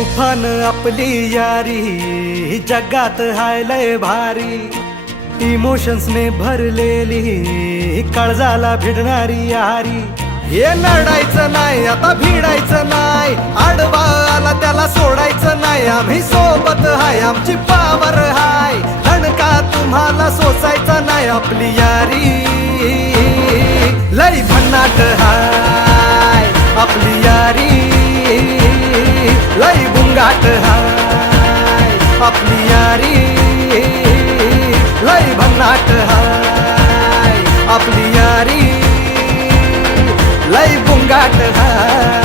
तुफान आपली यारी जगात हाय लय भारी, इमोशन्स ने भरलेली काळजाला भिडणारी यारी. हे लढायचं नाही आता भिडायचं नाही, आडवा आला त्याला सोडायचं नाही. आम्ही सोबत हाय आमची पावर हाय, धणका तुम्हाला सोसायचा नाही. आपली यारी लय भन्नाट हाय, आपली यारी लय बुंगाट हाय. आपली यारी लय भन्नाट हाय, आपली यारी लय बुंगाट हाय.